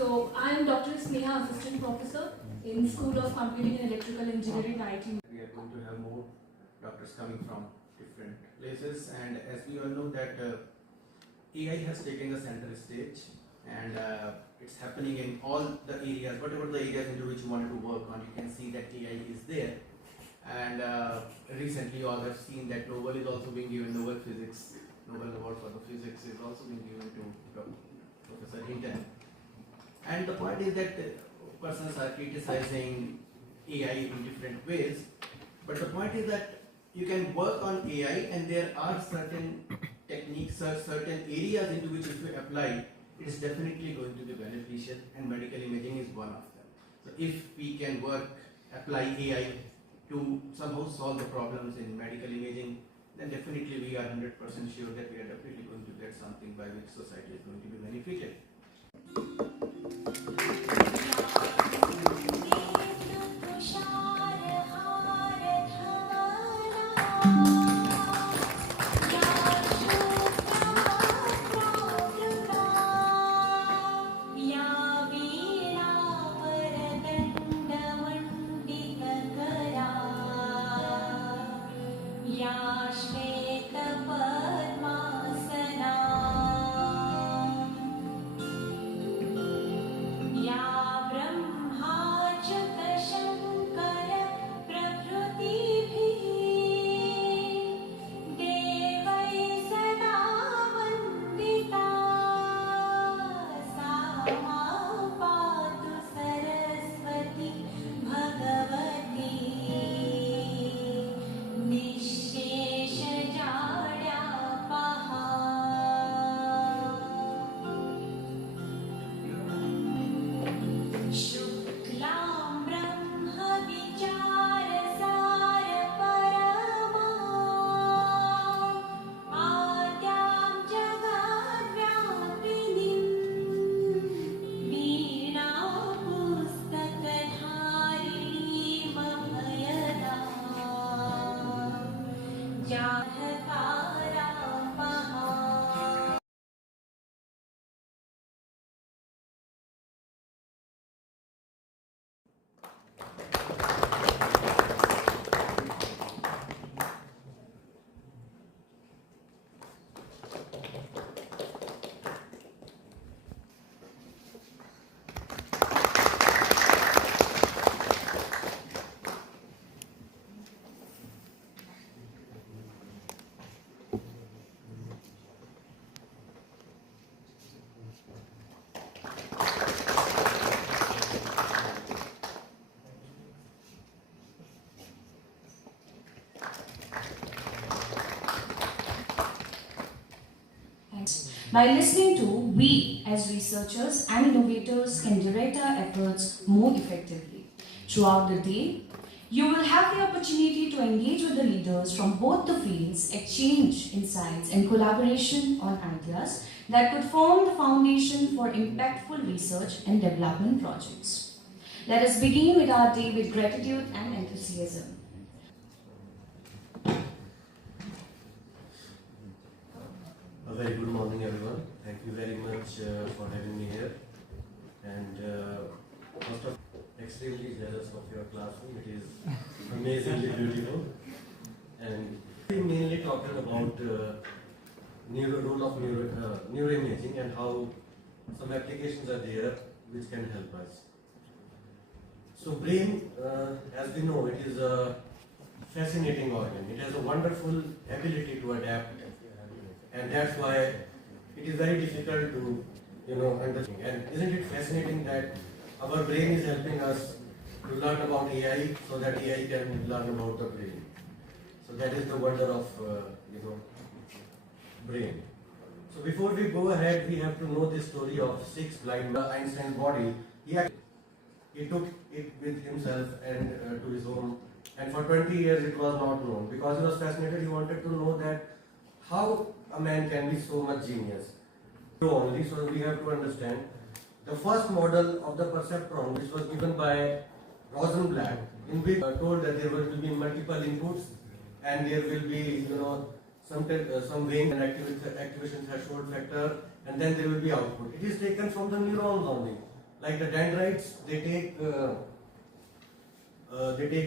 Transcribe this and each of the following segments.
So I am Dr. Sneha, Assistant Professor in School of Computing and Electrical Engineering, IIT. We are going to have more doctors coming from different places, and as we all know that AI has taken the center stage, and it's happening in all the areas, whatever the areas into which you wanted to work on, you can see that AI is there. And recently all have seen that Nobel is also being given, Nobel Award for the physics is also being given to Professor Hinton. And the point is that persons are criticizing AI in different ways, but the point is that you can work on AI and there are certain techniques, certain areas into which if you apply, it is definitely going to be beneficial, and medical imaging is one of them. So if we can apply AI to somehow solve the problems in medical imaging, then definitely we are 100% sure that we are definitely going to get something by which society is going to be benefited. By listening to, we as researchers and innovators can direct our efforts more effectively. Throughout the day, you will have the opportunity to engage with the leaders from both the fields, exchange insights and collaboration on ideas that could form the foundation for impactful research and development projects. Let us begin with our day with gratitude and enthusiasm. A very good morning, everyone. Thank you very much for having me here. And first of all, extremely jealous of your classroom. It is amazingly beautiful. And we mainly talking about role of neuroimaging and how some applications are there which can help us. So brain, as we know, it is a fascinating organ. It has a wonderful ability to adapt. And that's why it is very difficult to, understand. And isn't it fascinating that our brain is helping us to learn about AI so that AI can learn about the brain. So that is the wonder of, brain. So before we go ahead, we have to know the story of six blind Einstein's body. He took it with himself and to his home. And for 20 years it was not known. Because he was fascinated, he wanted to know that how a man can be so much genius. Only, so we have to understand the first model of the perceptron, which was given by Rosenblatt, in which told that there will be multiple inputs and there will be some weighing and activation threshold factor, and then there will be output. It is taken from the neurons only. like the dendrites, they take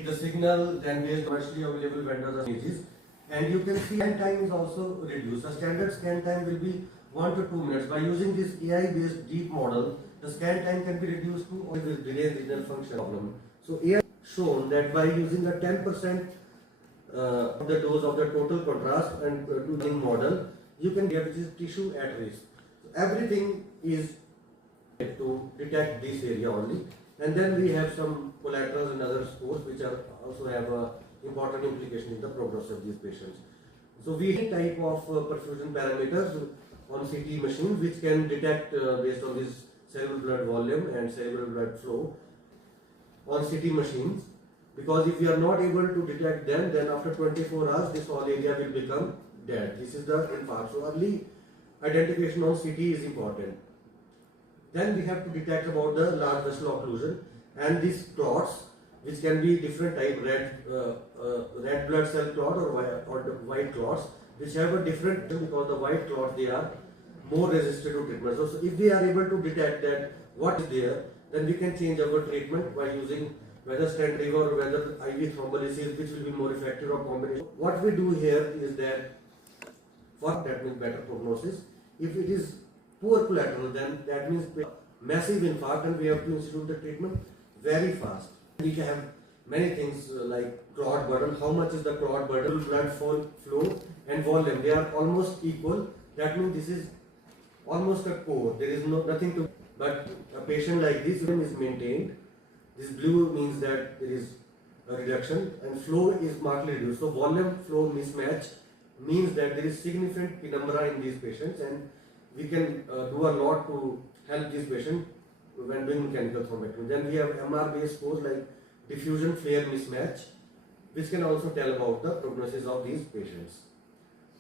the signal, then based on commercially available vendors images, and you can see scan time is also reduced. The standard scan time will be 1 to 2 minutes. By using this AI-based deep model, the scan time can be reduced to only this delay regional function problem. So AI shown that by using the 10% of the dose of the total contrast and tuning model, you can get this tissue at risk. So everything is to detect this area only, and then we have some collaterals and other scores which are also have a important implication in the prognosis of these patients. So we have type of perfusion parameters on CT machine which can detect based on this cerebral blood volume and cerebral blood flow on CT machines, because if we are not able to detect them, then after 24 hours this whole area will become dead. This is the infarct. So early identification on CT is important. Then we have to detect about the large vessel occlusion and these clots, which can be different type, red blood cell clot or the white clots, which have a different, because the white clots, they are more resistant to treatment. So if we are able to detect that what is there, then we can change our treatment by using whether stent retriever or whether IV thrombolysis, which will be more effective or combination. What we do here is that for that means better prognosis. If it is poor collateral, then that means massive infarct and we have to institute the treatment very fast. We have many things like clot burden. How much is the clot burden? Blood flow and volume, they are almost equal. That means this is almost a core. There is nothing to, but a patient like this is maintained. This blue means that there is a reduction and flow is markedly reduced. So volume flow mismatch means that there is significant penumbra in these patients, and we can do a lot to help this patient when doing mechanical thrombectomy. Then we have MR based scores like diffusion flare mismatch, which can also tell about the prognosis of these patients.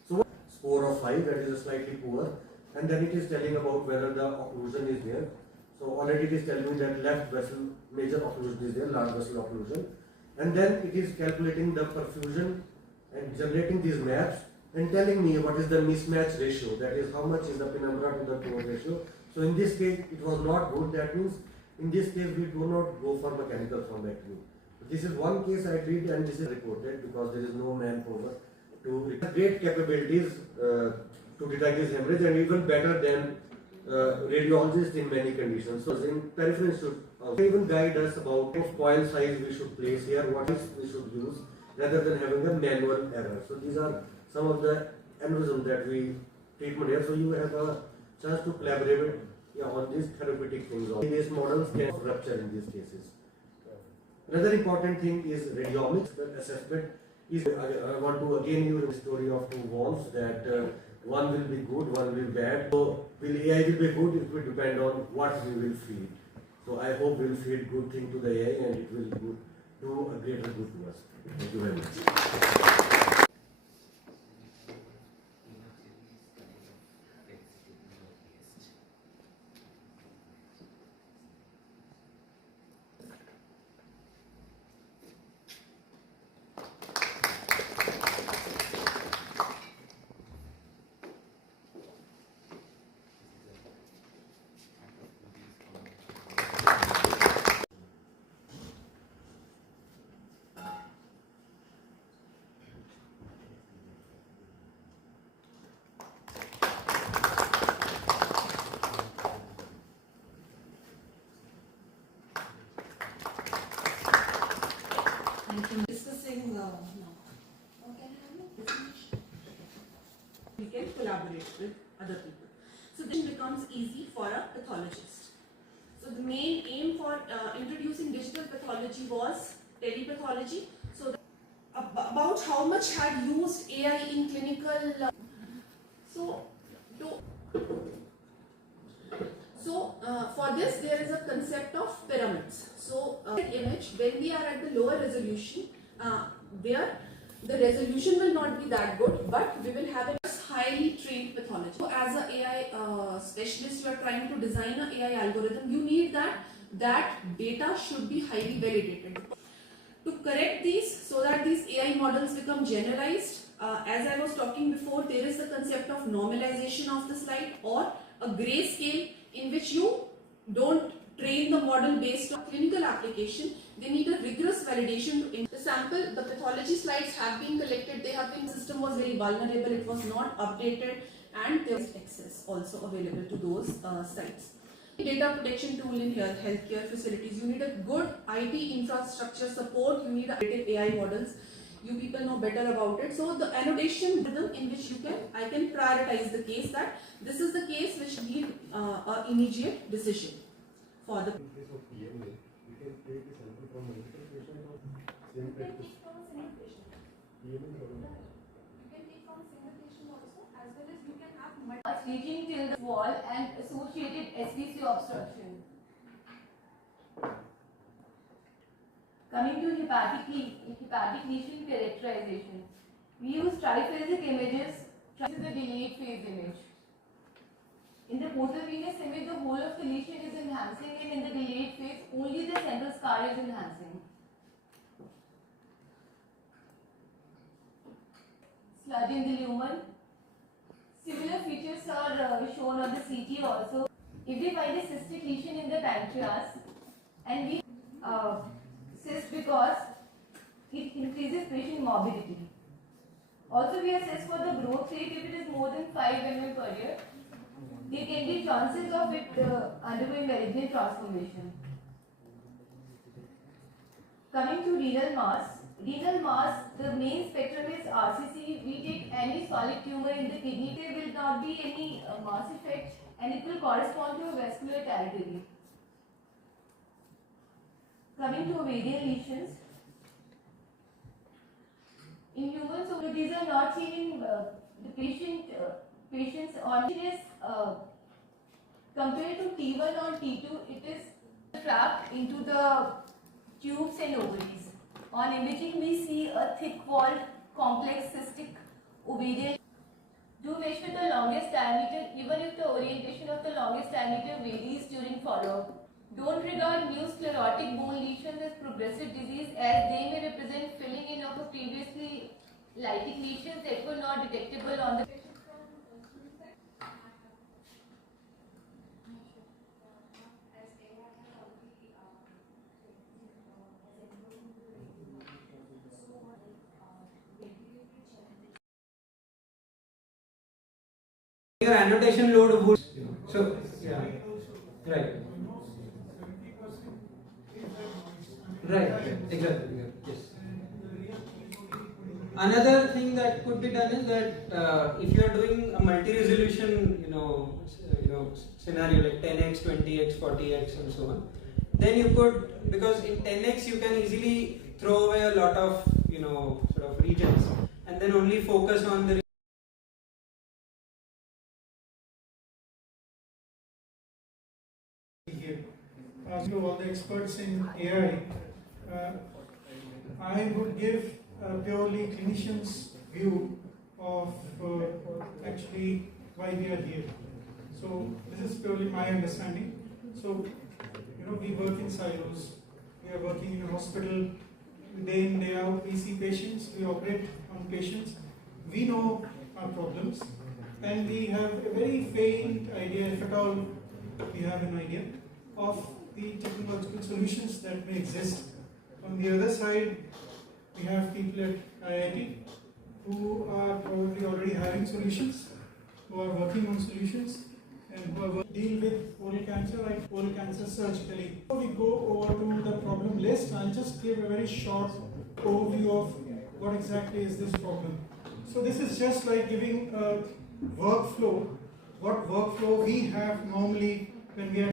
So score of 5, that is slightly poor, and then it is telling about whether the occlusion is there. So already it is telling me that left vessel major occlusion is there, large vessel occlusion, and then it is calculating the perfusion and generating these maps and telling me what is the mismatch ratio, that is how much is the penumbra to the close ratio. So in this case it was not good. That means in this case we do not go for mechanical thrombectomy. This is one case I treat and this is reported because there is no manpower to great capabilities to detect this hemorrhage, and even better than radiologists in many conditions. So in peripheral should also even guide us about what coil size we should place here, what is we should use, rather than having a manual error. So these are some of the aneurysm that we treatment here. So you have a chance to collaborate on these therapeutic things. Based models can rupture in these cases. Another important thing is radiomics. The assessment is, I want to again use the story of two walls, that one will be good, one will be bad. So will AI will be good, it will depend on what we will feed. So I hope we will feed good thing to the AI and it will do a greater good to us. Thank you very much. Discussing now. Okay, we can collaborate with other people. So this becomes easy for a pathologist. So the main aim for introducing digital pathology was telepathology. So about how much had used AI in clinical. For this there is a concept of pyramids. So image, when we are at the lower resolution, there the resolution will not be that good, but we will have a highly trained pathology. So as an AI specialist, you are trying to design an AI algorithm, you need that data should be highly validated. To correct these so that these AI models become generalized, as I was talking before, there is the concept of normalization of the slide or a gray scale in which you don't train the model based on clinical application, they need a rigorous validation to the sample. The pathology slides have been collected, the system was very vulnerable, it was not updated, and there was access also available to those sites. Data protection tool in healthcare facilities, you need a good IT infrastructure support, you need AI models. You people know better about it. So the annotation rhythm in which I can prioritize the case, that this is the case which need an immediate decision for the. In case of PMA, we can take the sample from multiple patient or same practice. From a single patient. PMA problem. You can take from a single patient also, as well as you can have multiple. Reaching till the wall and associated SCEE obstruction. Coming to hepatic lesion characterization, we use triphasic images. This is the delayed phase image. In the post-venous image, the whole of the lesion is enhancing, and in the delayed phase, only the central scar is enhancing. Sludge in the lumen. Similar features are shown on the CT also. If we find a cystic lesion in the pancreas, and we cyst because it increases patient morbidity. Also, we assess for the growth rate. If it is more than 5 mm per year, there can be chances of it undergoing malignant transformation. Coming to renal mass, the main spectrum is RCC. We take any solid tumor in the kidney, there will not be any mass effect, and it will correspond to a vascular territory. Coming to ovarian lesions, in humans, so these are not seen in the patients on this. Compared to T1 or T2, it is trapped into the tubes and ovaries. On imaging, we see a thick-walled, complex cystic ovarian. Do measure the longest diameter, even if the orientation of the longest diameter varies during follow-up. Don't regard new sclerotic bone lesions as progressive disease, as they may represent filling in of a previously lytic lesions that were not detectable on the. Your annotation load would, so yeah, right. Right, exactly, yes. Another thing that could be done is that if you are doing a multi-resolution, scenario like 10x, 20x, 40x, and so on, then you could, because in 10x you can easily throw away a lot of sort of regions, and then only focus on the. To all the experts in AI, I would give a purely clinician's view of actually why we are here. So this is purely my understanding. So we work in silos. We are working in a hospital day in, day out. We see patients. We operate on patients. We know our problems, and we have a very faint idea, if at all we have an idea, of the technological solutions that may exist. On the other side, we have people at IIT who are probably already having solutions, who are working on solutions, and who are deal with oral cancer, like oral cancer surgically. Before we go over to the problem list, I'll just give a very short overview of what exactly is this problem. So this is just like giving a workflow, what workflow we have normally when we are